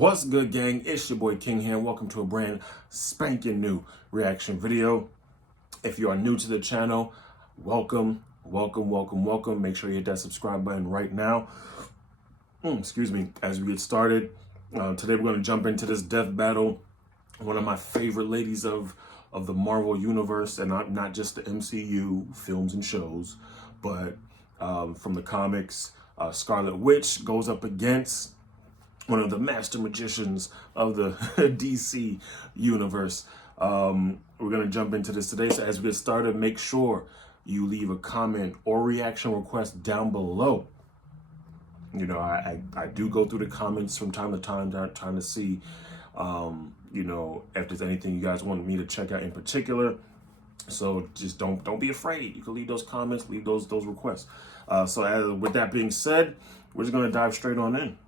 What's good, gang? It's your boy King here. Welcome to a brand spanking new reaction video. If you are new to the channel, welcome. Make sure you hit that subscribe button right now. Excuse me. As we get started, today we're going to jump into this death battle. One of my favorite ladies of the Marvel universe, and not just the MCU films and shows, but from the comics. Scarlet Witch goes up against one of the master magicians of the DC universe. We're going to jump into this today. So as we get started, make sure you leave a comment or reaction request down below. You know, I do go through the comments from time to time, trying to see, you know, if there's anything you guys want me to check out in particular. So just don't be afraid. You can leave those comments, leave those requests. So with that being said, we're just going to dive straight on in.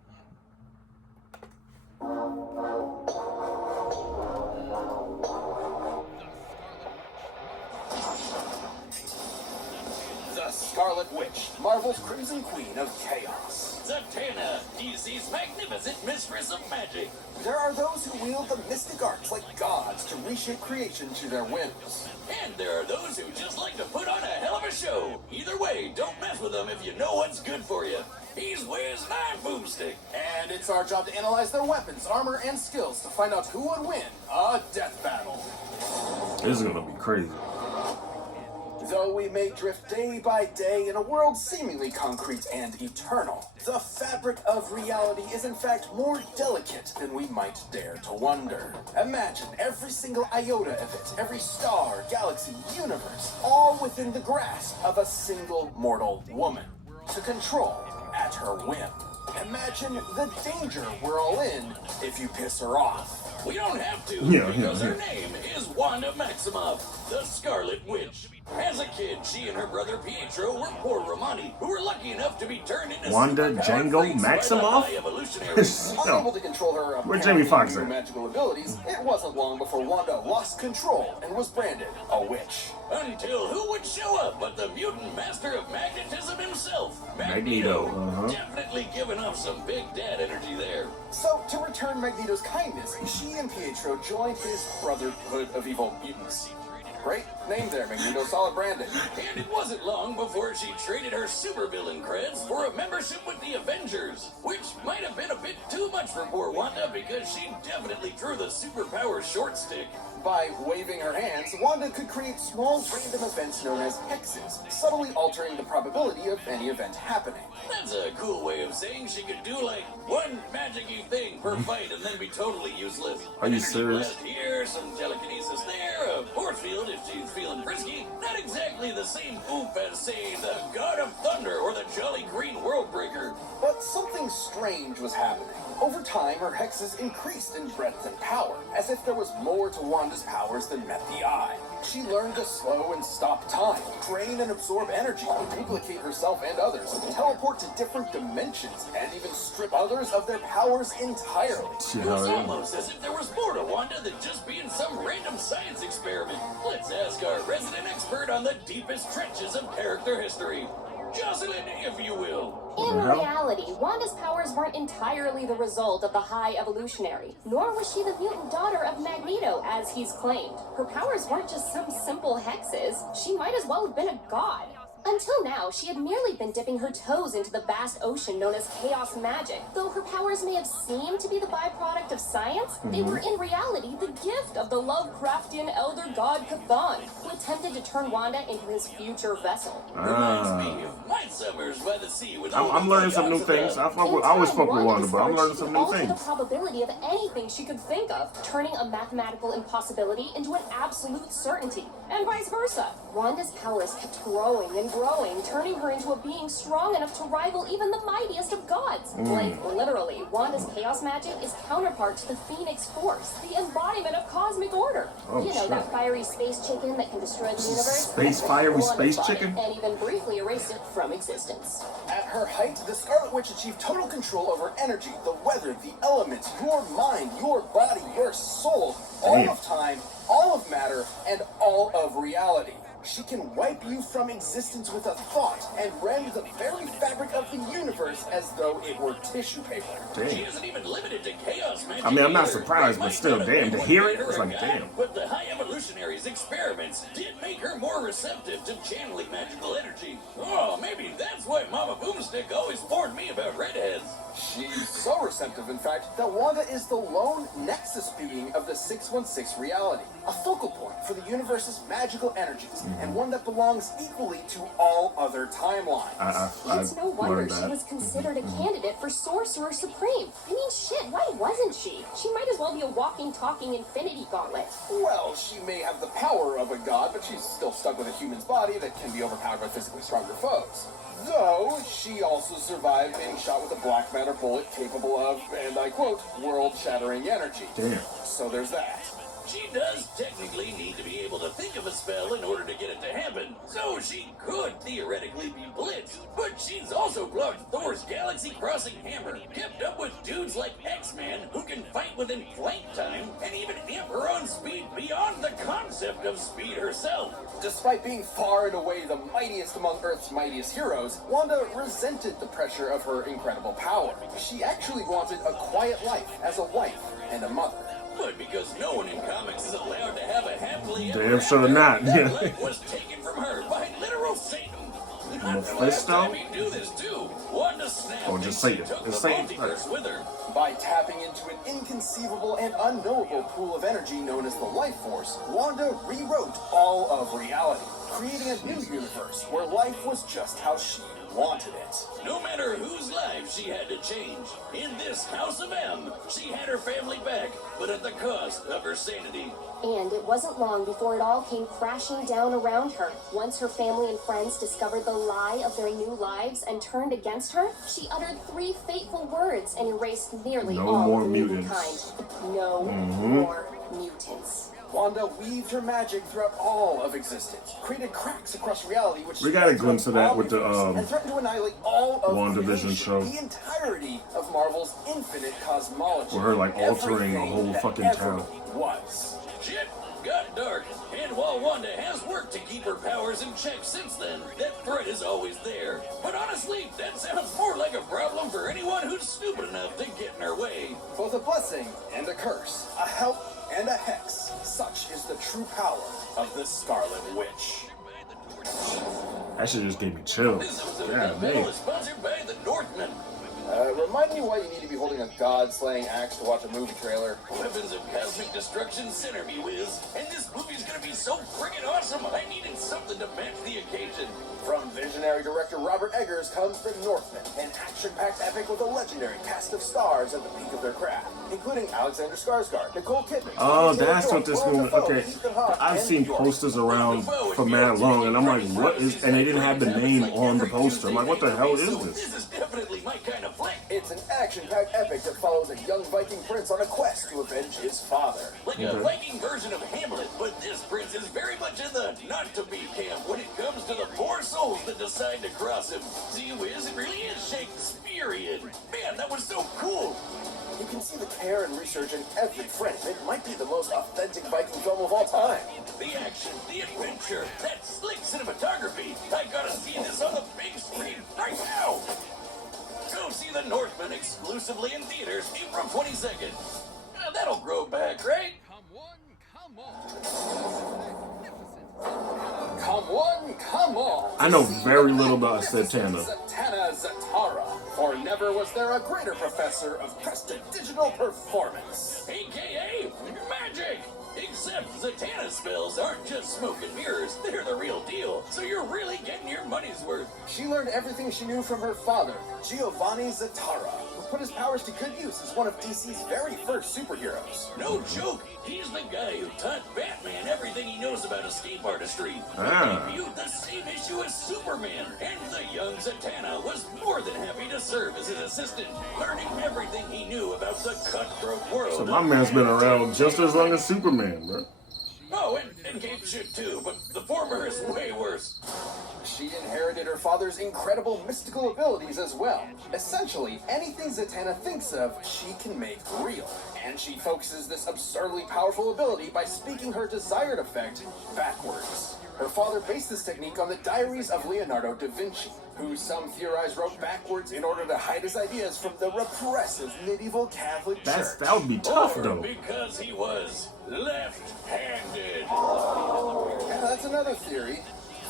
The Scarlet Witch, Marvel's Crimson Queen of Chaos. Zatanna, DC's magnificent mistress of magic. There are those who wield the mystic arts like gods to reshape creation to their whims. And there are those who just like to put on a hell of a show. Either way, don't mess with them if you know what's good for you. He's Wiz and I'm Boomstick. And it's our job to analyze their weapons, armor, and skills to find out who would win a death battle. This is gonna be crazy. Though we may drift day by day in a world seemingly concrete and eternal, the fabric of reality is in fact more delicate than we might dare to wonder. Imagine every single iota of it, every star, galaxy, universe, all within the grasp of a single mortal woman, to control at her whim. Imagine the danger we're all in if you piss her off. We don't have to, because her name is Wanda Maximoff, the Scarlet Witch. As a kid, she and her brother Pietro were poor Romani, who were lucky enough to be turned into Wanda Django Maximoff? Unable to control her Where'd Jamie Foxx at? magical abilities, it wasn't long before Wanda lost control and was branded a witch. Until who would show up but the mutant master of magnetism himself, Magneto. Definitely giving off some big dad energy there. So, to return Magneto's kindness, she and Pietro joined his Brotherhood of Evil Mutants. Great name there, Magneto. Solid branding. And it wasn't long before she traded her supervillain creds for a membership with the Avengers, which might have been a bit too much for poor Wanda because she definitely drew the superpower short stick. By waving her hands, Wanda could create small random events known as hexes, subtly altering the probability of any event happening. That's a cool way of saying she could do like one magic-y thing per fight and then be totally useless. Are you serious? Here, some telekinesis there, a force field if she's feeling frisky. Not exactly the same oof as, say, the God of Thunder or the Jolly Green World Breaker. But something strange was happening. Over time, her hexes increased in breadth and power, as if there was more to Wanda's powers than met the eye. She learned to slow and stop time, drain and absorb energy, duplicate herself and others, teleport to different dimensions, and even strip others of their powers entirely. It was almost as if there was more to Wanda than just being some random science experiment. Let's ask our resident expert on the deepest trenches of character history. Jocelyn, if you will. In reality, Wanda's powers weren't entirely the result of the High Evolutionary, nor was she the mutant daughter of Magneto, as he's claimed. Her powers weren't just some simple hexes. She might as well have been a god. Until now, she had merely been dipping her toes into the vast ocean known as chaos magic. Though her powers may have seemed to be the byproduct of science, they were in reality the gift of the Lovecraftian elder god Cthon, who attempted to turn Wanda into his future vessel. Reminds me of my summers by the sea with I'm learning some new things. I always fuck with Wanda, but I'm learning some new things. The probability of anything she could think of, turning a mathematical impossibility into an absolute certainty, and vice versa. Wanda's powers kept growing and growing, turning her into a being strong enough to rival even the mightiest of gods. Like, literally, Wanda's chaos magic is counterpart to the Phoenix Force, the embodiment of cosmic order. Oh, you know, that fiery space chicken that can destroy the universe? Fiery space chicken? And even briefly erase it from existence. At her height, the Scarlet Witch achieved total control over energy, the weather, the elements, your mind, your body, your soul, all of time, all of matter, and all of reality. She can wipe you from existence with a thought and rend the very fabric of the universe as though it were tissue paper. She Damn. isn't even limited to chaos magic. I mean, I'm not either. surprised, but still, damn, to hear it, it's like, damn. But the High Evolutionary's experiments did make her more receptive to channeling magical energy. Oh, maybe that's why Mama Boomstick always warned me about redheads. She's so receptive, in fact, that Wanda is the lone Nexus being of the 616 reality, a focal point for the universe's magical energies, and one that belongs equally to all other timelines. It's no wonder learned she that. was considered a candidate for Sorcerer Supreme. I mean, shit, why wasn't she? She might as well be a walking, talking Infinity Gauntlet. Well, she may have the power of a god, but she's still stuck with a human's body that can be overpowered by physically stronger foes. Though, she also survived being shot with a black matter bullet capable of, and I quote, world-shattering energy. Damn. So there's that. She does technically need to be able to think of a spell in order to get it to happen, so she could theoretically be blitzed. But she's also blocked Thor's galaxy-crossing hammer, kept up with dudes like X-Man who can fight within flank time, and even amp her own speed beyond the concept of speed herself. Despite being far and away the mightiest among Earth's mightiest heroes, Wanda resented the pressure of her incredible power. She actually wanted a quiet life as a wife and a mother. But because no one in comics is allowed to have a happily ever Damn sure after, not. that life was taken from her by literal Satan. Not the last Mephisto? time he do this too. Wanda snapped Or just and she Satan. took It's the Satan. multiverse with her. By tapping into an inconceivable and unknowable pool of energy known as the Life Force, Wanda rewrote all of reality, creating a new universe where life was just how she wanted it. No matter whose life she had to change. In this House of M, she had her family back, but at the cost of her sanity. And it wasn't long before it all came crashing down around her. Once her family and friends discovered the lie of their new lives and turned against her, she uttered 3 fateful words and erased nearly No all more of the mutants. humankind. No more mutants. Wanda weaved her magic throughout all of existence, created cracks across reality, which We got a glimpse of that with the, and threatened to annihilate all of WandaVision creation, show. the entirety of Marvel's infinite cosmology. With her, like, altering a Everything whole that fucking ever town. Was. Shit got dark, and while Wanda has worked to keep her powers in check since then, that threat is always there. But honestly, that sounds more like a problem for anyone who's stupid enough to get in her way. Both a blessing and a curse, a help and a hex. Such is the true power of the Scarlet Witch. That shit just gave me chills. This episode God of Metal damn. is sponsored by the Northmen. Remind me why you need to be holding a god-slaying axe to watch a movie trailer. Weapons of cosmic destruction center me, Wiz. And this movie's gonna be so friggin' awesome, I needed something to match the occasion. From visionary director Robert Eggers comes The Northman, an action-packed epic with a legendary cast of stars at the peak of their craft, including Alexander Skarsgård, Nicole Kidman. Oh, Taylor that's Joy, what this Willem movie. Dafoe, Okay, Ethan Hawke, I've and seen Bjork. posters around for mad long, and I'm like, what is? And they didn't have the name on the poster. I'm like, what the hell is This this? is definitely my kind of flick. It's an action-packed epic that follows a young Viking prince on a quest to avenge his father. Like a Viking version of Hamlet, but this prince is very much in the not-to-be camp when it comes to the poor souls that decide to cross him. See, Wiz, it really is Shakespearean. Man, that was so cool. You can see the care and research in every frame. It might be the most authentic Viking film of all time. The action, the adventure, that slick cinematography. I gotta see this on the big screen right now. Go see The Northman exclusively in theaters April 22nd. That'll grow back, right? Come one, come all. I know very little about Zatanna. Zatanna Zatara. For never was there a greater professor of prestidigital performance. AKA magic! Except Zatanna spells aren't just smoke and mirrors, they're the real deal. So you're really getting your money's worth. She learned everything she knew from her father, Giovanni Zatara, who put his powers to good use as one of DC's very first superheroes. No joke, he's the guy who taught Batman everything he knows about escape artistry. Ah. He viewed the same issue as Superman, and the young Zatanna was more than happy to serve as his assistant, learning everything he knew about the cutthroat world. So my man's been around just as long as Superman, bro. Oh, and Cape shit too, but the former is way worse. She inherited her father's incredible mystical abilities as well. Essentially, anything Zatanna thinks of, she can make real. and she focuses this absurdly powerful ability by speaking her desired effect backwards. Her father based this technique on the diaries of Leonardo da Vinci, who some theorize wrote backwards in order to hide his ideas from the repressive medieval Catholic Church. That would be tough, Or though. because he was left-handed. Yeah, that's another theory,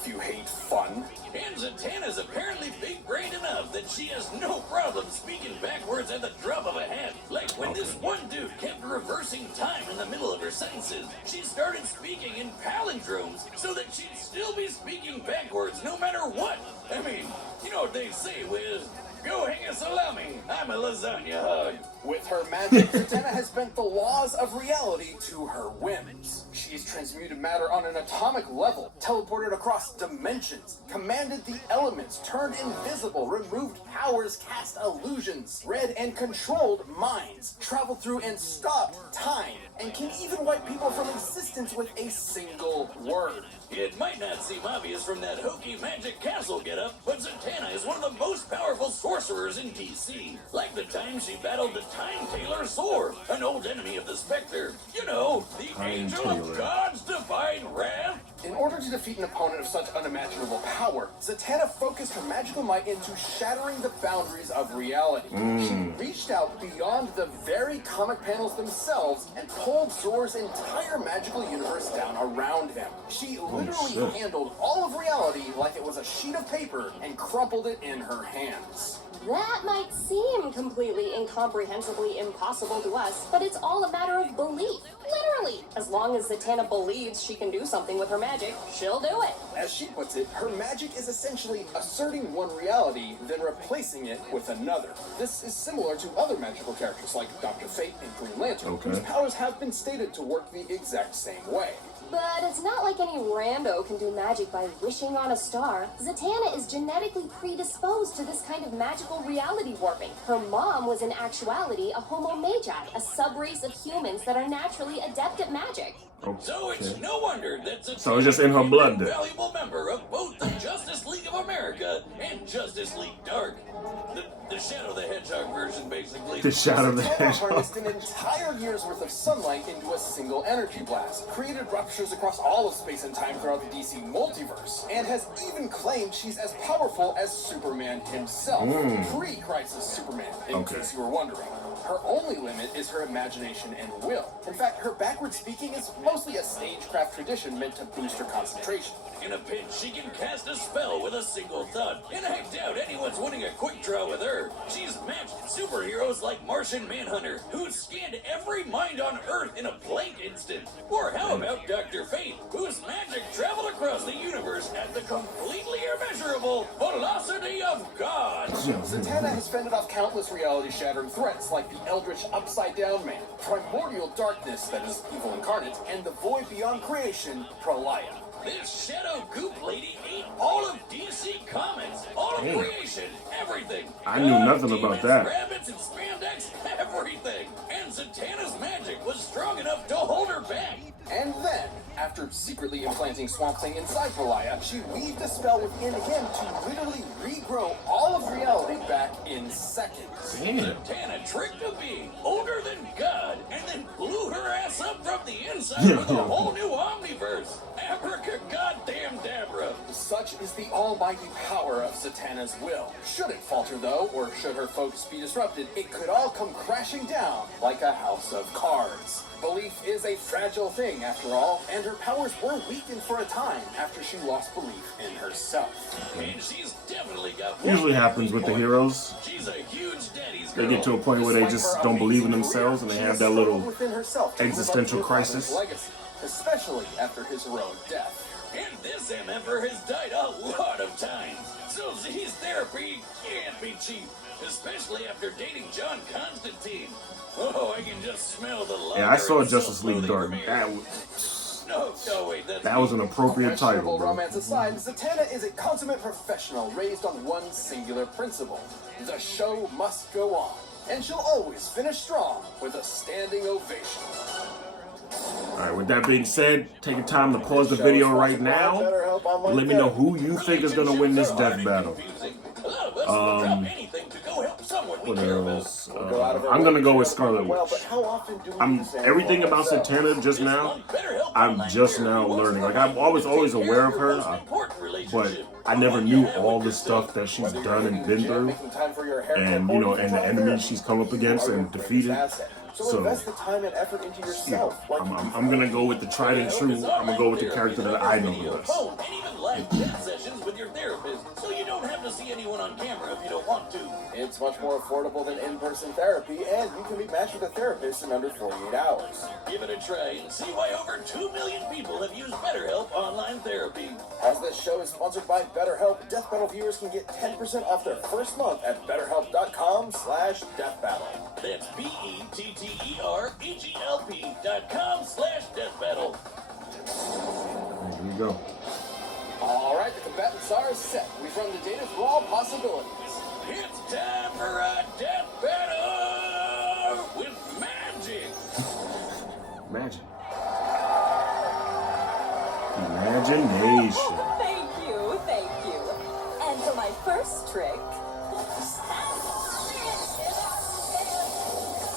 if you hate fun. And Zatanna's apparently big-brained enough that she has no problem speaking backwards at the drop of a hat. Like when this one dude kept reversing time in the middle of her sentences, she started speaking in palindromes so that she'd still be speaking backwards no matter what. I mean, you know what they say with, go hang a salami, I'm a lasagna hug. With her magic, Zatanna has bent the laws of reality to her whims. She's transmuted matter on an atomic level, teleported across dimensions, commanded the elements, turned invisible, removed powers, cast illusions, read and controlled minds, traveled through and stopped time, and can even wipe people from existence with a single word. It might not seem obvious from that hokey magic castle getup, but Zatanna is one of the most powerful sorcerers in DC. Like the time she battled the Time Tailor Sword, an old enemy of the Spectre. You know, the angel of God's divine wrath. In order to defeat an opponent of such unimaginable power, Zatanna focused her magical might into shattering the boundaries of reality. She reached out beyond the very comic panels themselves and pulled Zor's entire magical universe down around him. She literally handled all of reality like it was a sheet of paper and crumpled it in her hands. That might seem completely incomprehensibly impossible to us, but it's all a matter of belief. Literally. As long as Zatanna believes she can do something with her magic, she'll do it. As she puts it, her magic is essentially asserting one reality, then replacing it with another. This is similar to other magical characters like Dr. Fate and Green Lantern, whose powers have been stated to work the exact same way. But it's not like any rando can do magic by wishing on a star. Zatanna is genetically predisposed to this kind of magical reality warping. Her mom was in actuality a homo magi, a subrace of humans that are naturally adept at magic. So it's no wonder that Zatanna So it's just in her blood, then. is a valuable member of both the Justice League of America and Justice League Dark. The Shadow the Hedgehog version, basically. The Shadow of the Zatanna Hedgehog. harnessed an entire year's worth of sunlight into a single energy blast, created ruptures across all of space and time throughout the DC multiverse, and has even claimed she's as powerful as Superman himself. Pre-Crisis Superman, in case you were wondering. Her only limit is her imagination and will. In fact, her backward speaking is mostly a stagecraft tradition meant to boost her concentration. In a pinch, she can cast a spell with a single thought, and I doubt anyone's winning a quick draw with her. She's matched superheroes like Martian Manhunter, who's scanned every mind on Earth in a blank instant. Or how about Dr. Fate, whose magic traveled across the universe at the completely immeasurable velocity of God? Zatanna has fended off countless reality-shattering threats like the Eldritch Upside-Down Man, Primordial Darkness that is evil incarnate, and the Void Beyond Creation, Pralaya. This shadow goop lady ate all of DC Comics, all of creation, everything. I knew nothing about demons, that. Rabbits and spandex, everything. And Zatanna's magic was strong enough to hold her back. And then, after secretly implanting Swamp Thing inside Pralaya, she weaved a spell within him to literally regrow all of reality back in seconds. Zatanna tricked a being older than God and then blew her ass up from the inside with a whole new omniverse. Abracadabracadabra. Such is the almighty power of Zatanna's will. Should it falter though, or should her focus be disrupted, it could all come crashing down like a house of cards. Belief is a fragile thing after all, and her powers were weakened for a time after she lost belief in herself. And she's definitely got Usually happens with the heroes. She's a huge daddy's They girl. get to a point where they just don't believe in themselves and they have that little existential crisis. Legacy, especially after his heroic death. And this MFer has died a lot of times. So Z's therapy can't be cheap, especially after dating John Constantine. Oh, I can just smell the love. Yeah, I saw Justice League Dark. That was an appropriate title, Questionable bro. romance aside, Zatanna is a consummate professional raised on one singular principle. The show must go on, and she'll always finish strong with a standing ovation. Alright, with that being said, take your time to pause the video right now. And let me know who you think is going to win this death battle. A lot of us will drop anything to go help someone we What care else? about. We'll go out of our I'm way gonna to go with cheer Scarlet well, Witch. but how often do we I'm use Santa everything about ourselves? Zatanna just now. I'm just now learning. Like I'm always aware of her, but I never knew all the stuff that she's done and been through, and you know, and the enemies she's come up against and defeated. So invest the time and effort into yourself. I'm gonna go with the tried and true. I'm gonna go with the character that I know the best. And even live chat sessions with your therapist, so you don't have to see anyone on camera if you don't want to. It's much more affordable than in-person therapy, and you can be matched with a therapist in under 48 hours. Give it a try and see why over 2 million people have used BetterHelp online therapy. As this show is sponsored by BetterHelp, Death Battle viewers can get 10% off their first month at BetterHelp.com/DeathBattle. That's BetterHelp.com/deathbattle. Here we go. All right, the combatants are set. We've run the data through all possibilities. It's time for a death battle with magic. Magic. Imagination. Thank you. And for my first trick,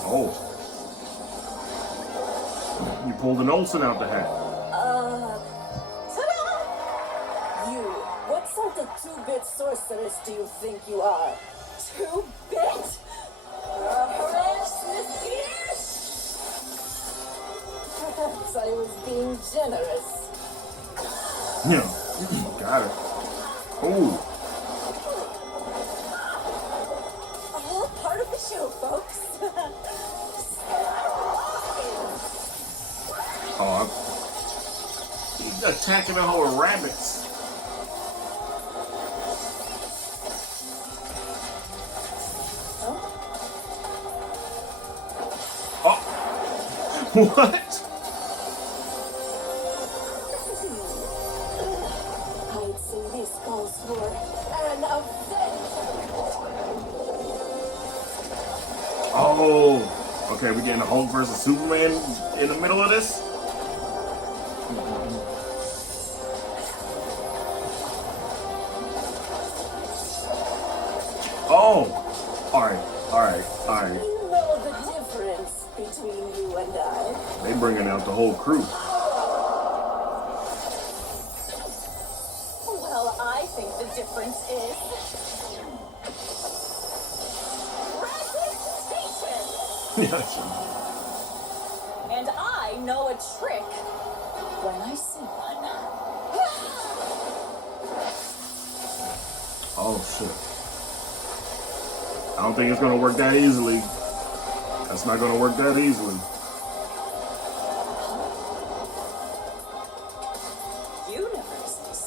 Oh. You pulled an Olsen out the hat. ta-da! You, what sort of two-bit sorceress do you think you are? Two-bit? Perhaps I was being generous. Yeah. Got it. Oh. All part of the show, folks. Oh, he's attacking a whole of rabbits. Oh. What? I'd say this calls for an event. Oh. Okay, we getting a Hulk versus Superman in the middle of this? Oh. Alright. You know the difference between you and I. They bringing out the whole crew. Well, I think the difference is presentation. And I know a trick when I see one. Oh shit. I don't think it's gonna work that easily. That's not gonna work that easily. Universes.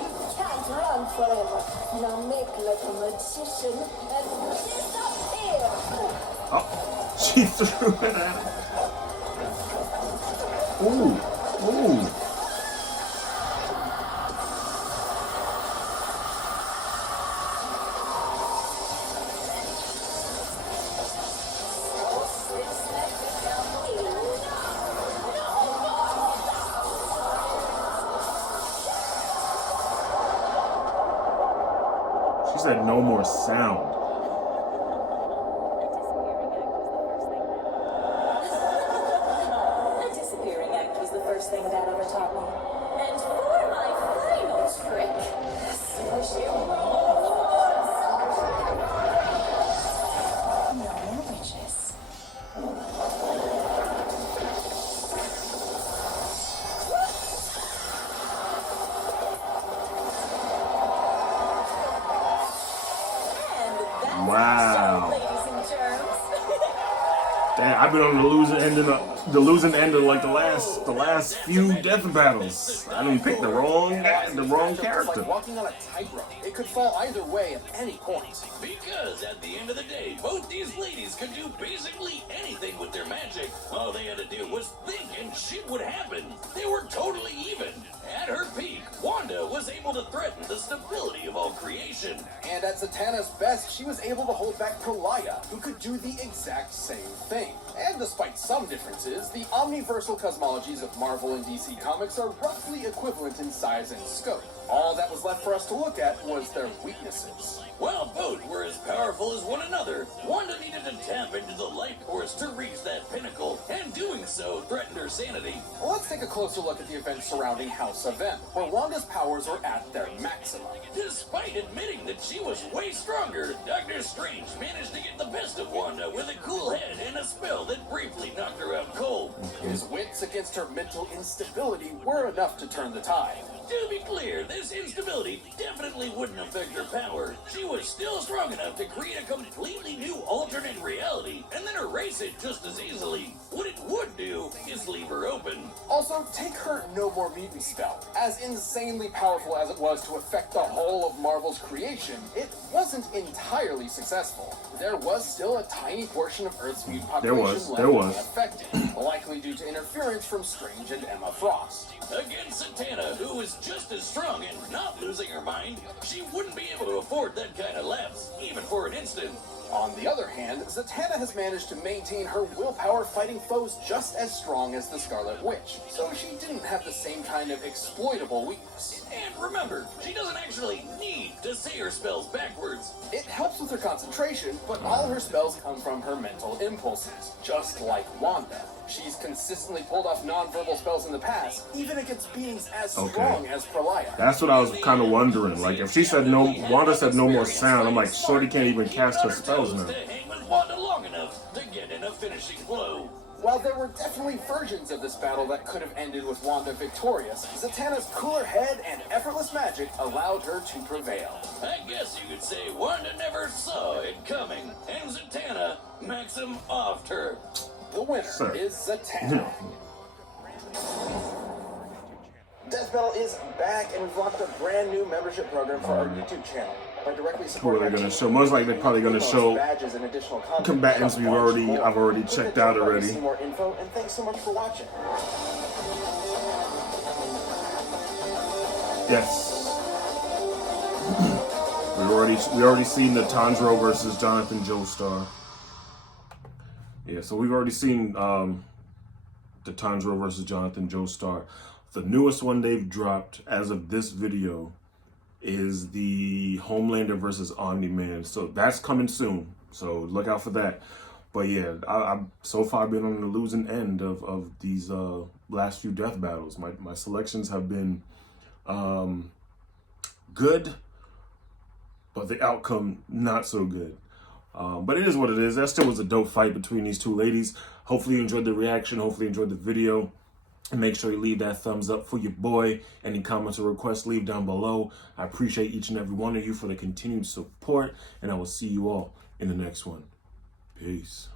You can't run forever. Now make like a magician and disappear. Oh, she threw it at him. Ooh. She said no more sound. Disappearing act was the first thing that ever taught me. And for my final trick, smush you. No more witches. And that's Wow. the show, ladies and germs. Damn, I've been on the losing end of like the last few death battles. I didn't pick the wrong character. Like walking on a tightrope. It could fall either way at any point. Because at the end of the day, both these ladies could do basically anything with their magic. All they had to do was think and shit would happen. They were totally even. At her peak, Wanda was able to threaten the stability of all creation. And at Zatanna's best, she was able to hold back Pralaya, who could do the exact same thing. And despite some differences, the omniversal cosmologies of Marvel and DC Comics are roughly equivalent in size and scope. All that was left for us to look at was their weaknesses. While both were as powerful as one another, Wanda needed to tap into the life force to reach that pinnacle, and doing so threatened her sanity. Well, let's take a closer look at the events surrounding House of M, where Wanda's powers were at their maximum. Despite admitting that she was way stronger, Doctor Strange managed to get the best of Wanda with a cool head and a spell that briefly knocked her out cold. His wits against her mental instability were enough to turn the tide. To be clear, this instability definitely wouldn't affect her power. She was still strong enough to create a completely new alternate reality and then erase it just as easily. What it would do is leave her open. Also, take her No More Mutant spell. As insanely powerful as it was to affect the whole of Marvel's creation, it wasn't entirely successful. There was still a tiny portion of Earth's mutant population left unaffected, likely due to interference from Strange and Emma Frost. Against Zatanna, who was just as strong and not losing her mind, she wouldn't be able to afford that kind of lapse, even for an instant. On the other hand, Zatanna has managed to maintain her willpower fighting foes just as strong as the Scarlet Witch, so she didn't have the same kind of exploitable weakness. And remember, she doesn't actually need to say her spells backwards. It helps with her concentration, but all her spells come from her mental impulses, just like Wanda. She's consistently pulled off non-verbal spells in the past, even against beings as strong as Pralaya. That's what I was kind of wondering. Like, if she said no, Wanda said no more sound, I'm like, shorty can't even cast her spells now. To hang with Wanda long enough to get in a finishing blow. While there were definitely versions of this battle that could have ended with Wanda victorious, Zatanna's cooler head and effortless magic allowed her to prevail. I guess you could say Wanda never saw it coming, and Zatanna Maxim offed her. The winner is Zatanna. Death Metal is back, and we've launched a brand new membership program for our YouTube channel. By directly supporting They're gonna show. Most likely, they're probably gonna show badges and additional content combatants I've already checked out already. See more info, and thanks so much for watching. Yes. we already seen the Tanjiro versus Jonathan Joestar. Yeah, so we've already seen the Tanjiro versus Jonathan Joestar. The newest one they've dropped as of this video is the Homelander versus Omni-Man. So that's coming soon. So look out for that. But yeah, I've so far been on the losing end of these last few death battles. My selections have been good, but the outcome not so good. But it is what it is. That still was a dope fight between these two ladies. Hopefully you enjoyed the reaction. Hopefully you enjoyed the video. And make sure you leave that thumbs up for your boy. Any comments or requests, leave down below. I appreciate each and every one of you for the continued support. And I will see you all in the next one. Peace.